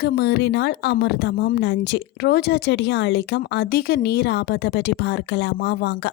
அளவுக்கு மீறினால் அமிர்தமும் நஞ்சு. ரோஜா செடியை அழிக்கும் அதிக நீர் ஆபத்தை பற்றி பார்க்கலாமா வாங்க.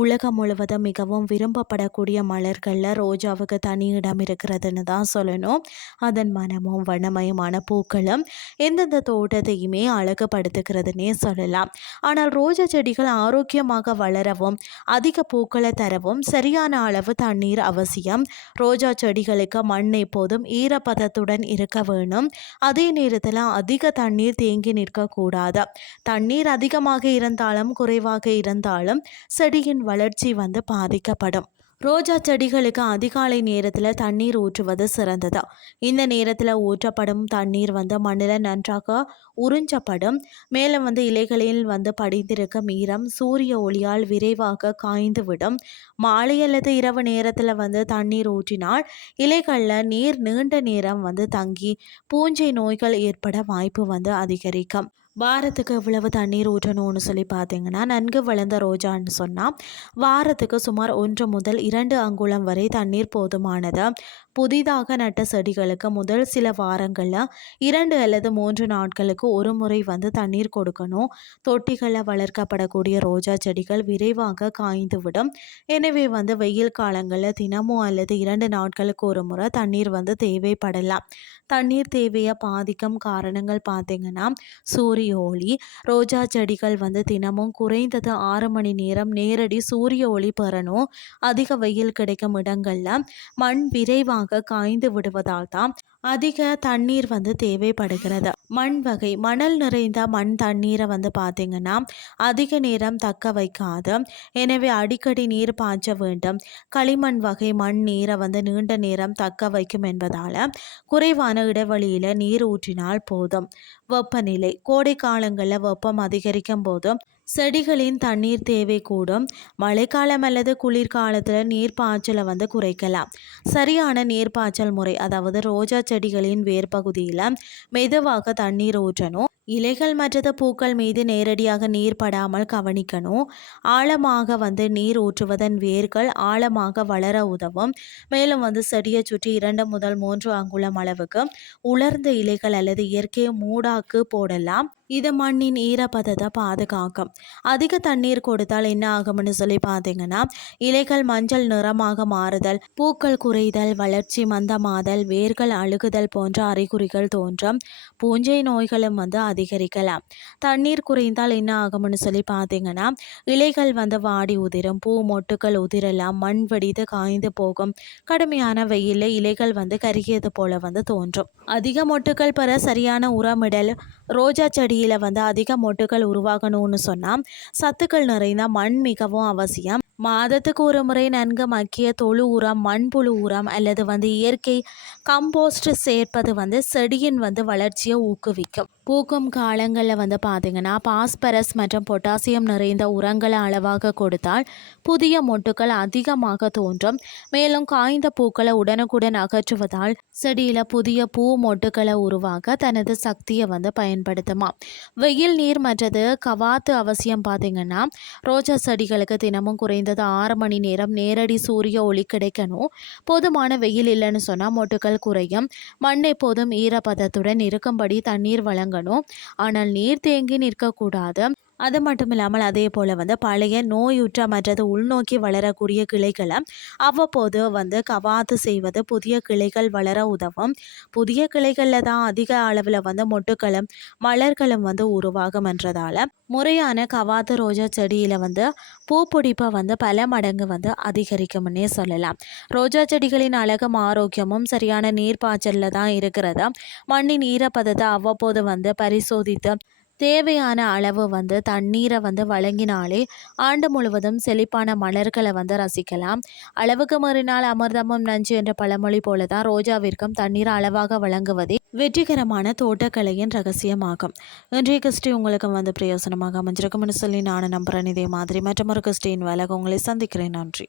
உலகம் முழுவதும் மிகவும் விரும்பப்படக்கூடிய மலர்களில் ரோஜாவுக்கு தனி இடம் இருக்கிறதுன்னு தான் சொல்லணும். அதன் மனமும் வண்ணமயமான பூக்களும் எந்தெந்த தோட்டத்தையுமே அழகுபடுத்துகிறதுனே சொல்லலாம். ஆனால் ரோஜா செடிகள் ஆரோக்கியமாக வளரவும் அதிக பூக்களை தரவும் சரியான அளவு தண்ணீர் அவசியம். ரோஜா செடிகளுக்கு மண் எப்போதும் ஈரப்பதத்துடன் இருக்க வேணும். அதே நேரத்தில் அதிக தண்ணீர் தேங்கி நிற்கக்கூடாது. தண்ணீர் அதிகமாக இருந்தாலும் குறைவாக இருந்தாலும் செடியின் வளர்ச்சி பாதிக்கப்படும். ரோஜா செடிகளுக்கு அதிகாலை நேரத்தில் தண்ணீர் ஊற்றுவது சிறந்தது. இந்த நேரத்தில் ஊற்றப்படும் தண்ணீர் மண்ணில் நன்றாக உறிஞ்சப்படும். மேலும் இலைகளில் படிந்திருக்கும் ஈரம் சூரிய ஒளியால் விரைவாக காய்ந்துவிடும். மாலை அல்லது இரவு நேரத்தில் தண்ணீர் ஊற்றினால் இலைகளில் நீர் நீண்ட நேரம் தங்கி பூஞ்சை நோய்கள் ஏற்பட வாய்ப்பு அதிகரிக்கும். வாரத்துக்கு இவ்வளவு தண்ணீர் ஊற்றணும்னு சொல்லி பார்த்தீங்கன்னா, நன்கு வளர்ந்த ரோஜான்னு சொன்னால் வாரத்துக்கு சுமார் 1 முதல் 2 அங்குலம் வரை தண்ணீர் போதுமானது. புதிதாக நட்ட செடிகளுக்கு முதல் சில வாரங்களில் 2 அல்லது 3 நாட்களுக்கு ஒரு முறை தண்ணீர் கொடுக்கணும். தொட்டிகளில் வளர்க்கப்படக்கூடிய ரோஜா செடிகள் விரைவாக காய்ந்துவிடும். எனவே வெயில் காலங்களில் தினமும் அல்லது 2 நாட்களுக்கு ஒரு முறை தண்ணீர் தேவைப்படலாம். தண்ணீர் தேவையை பாதிக்கும் காரணங்கள் பார்த்தீங்கன்னா, சூரிய ஒளி. ரோஜா செடிகள் தினமும் குறைந்தது 6 மணி நேரம் நேரடி சூரிய ஒளி பெறணும். அதிக வெயில் கிடைக்கும் இடங்களில் மண் விரைவாக காய்ந்து விடுவதால் தான் அதிக தண்ணீர் தேவைப்படுகிறது. மண் வகை. மணல் நிறைந்த மண் தண்ணீரை பார்த்தீங்கன்னா அதிக நேரம் தக்க வைக்காது. எனவே அடிக்கடி நீர் பாய்ச்ச வேண்டும். களிமண் வகை மண் நீரை நீண்ட நேரம் தக்க வைக்கும் என்பதால் குறைவான இடைவெளியில் நீர் ஊற்றினால் போதும். வெப்பநிலை. கோடை காலங்களில் வெப்பம் அதிகரிக்கும் போது செடிகளின் தண்ணீர் தேவை கூடும். மழைக்காலம் அல்லது குளிர்காலத்தில் நீர் பாய்ச்சலை குறைக்கலாம். சரியான நீர்ப்பாய்ச்சல் முறை. அதாவது ரோஜா செடிகளின் வேர் பகுதியில் மெதுவாக தண்ணீர் ஊற்றணும். இலைகள் மற்றது பூக்கள் மீது நேரடியாக நீர் படாமல் கவனிக்கணும். ஆழமாக நீர் ஊற்றுவதன் வேர்கள் ஆழமாக வளர உதவும். மேலும் செடியை சுற்றி 2 முதல் 3 அங்குலம் அளவுக்கு உலர்ந்த இலைகள் அல்லது இயற்கை மூடாக்கு போடலாம். இது மண்ணின் ஈரப்பதத்தை பாதுகாக்கும். அதிக தண்ணீர் கொடுத்தால் என்ன ஆகும்னு சொல்லி பார்த்தீங்கன்னா, இலைகள் மஞ்சள் நிறமாக மாறுதல், பூக்கள் குறைதல், வளர்ச்சி மந்தமாதல், வேர்கள் அழுகுதல் போன்ற அறிகுறிகள் தோன்றும். பூஞ்சை நோய்களும் அதிகரிக்கலாம். தண்ணீர் குறைந்தால் என்ன ஆகும்னு சொல்லி பார்த்தீங்கன்னா, இலைகள் வாடி உதிரும், பூ மொட்டுக்கள் உதிரலாம், மண் வெடித்து காய்ந்து போகும். கடுமையான வெயிலில் இலைகள் கருகியது போல தோன்றும். அதிக மொட்டுக்கள் பெற சரியான உரமிடல். ரோஜா செடியில் அதிக மொட்டுக்கள் உருவாகணும்னு சொன்னால் சத்துக்கள் நிறைந்த மண் மிகவும் அவசியம். மாதத்துக்கு ஒரு முறை நன்கு மக்கிய தொழு உரம், மண்புழு உரம் அல்லது இயற்கை கம்போஸ்ட் சேர்ப்பது செடியின் வளர்ச்சியை ஊக்குவிக்கும். பூக்கும் காலங்களில் பார்த்தீங்கன்னா பாஸ்பரஸ் மற்றும் பொட்டாசியம் நிறைந்த உரங்களை அளவாக கொடுத்தால் புதிய மொட்டுக்கள் அதிகமாக தோன்றும். மேலும் காய்ந்த பூக்களை உடனுக்குடன் அகற்றுவதால் செடியில் புதிய பூ மொட்டுக்களை உருவாக்க தனது சக்தியை பயன்படுத்துமா. வெயில் நீர் மற்றது கவாத்து அவசியம். பார்த்தீங்கன்னா ரோஜா செடிகளுக்கு தினமும் குறைந்தது 6 மணி நேரம் நேரடி சூரிய ஒளி கிடைக்கணும். போதுமான வெயில் இல்லைன்னு சொன்னால் மொட்டுக்கள் குறையும். மண் எப்போதும் ஈரப்பதத்துடன் இருக்கும்படி தண்ணீர் வழங்கணும். ஆனால் நீர் தேங்கி நிற்கக்கூடாது. அது மட்டும் இல்லாமல் அதே போல் பழைய நோயுற்ற மற்றது உள்நோக்கி வளரக்கூடிய கிளைகளை அவ்வப்போது கவாத்து செய்வது புதிய கிளைகள் வளர உதவும். புதிய கிளைகளில் தான் அதிக அளவில் மொட்டுக்களும் மலர்களும் உருவாகும் என்றதால் முறையான கவாத்து ரோஜா செடியில் பூப்பிடிப்பை பல மடங்கு அதிகரிக்கும்னே சொல்லலாம். ரோஜா செடிகளின் அழகும் ஆரோக்கியமும் சரியான நீர்ப்பாய்ச்சலில் தான் இருக்கிறது. மண்ணின் ஈரப்பதத்தை அவ்வப்போது பரிசோதித்து தேவையான அளவு தண்ணீரை வழங்கினாலே ஆண்டு முழுவதும் செழிப்பான மலர்களை ரசிக்கலாம். அளவுக்கு மீறினால் அமிர்தமும் நஞ்சு என்ற பழமொழி போல தான் ரோஜாவிற்கும் தண்ணீர் அளவாக வழங்குவதே வெற்றிகரமான தோட்டக்கலையின் ரகசியமாகும். இன்றைய கிறிஸ்டி உங்களுக்கு பிரயோசனமாக அமைஞ்சிருக்கும்னு சொல்லி நான் நம்புகிறேன். இதே மாதிரி மற்றொரு கிறிஸ்டியின் வேலை உங்களை சந்திக்கிறேன். நன்றி.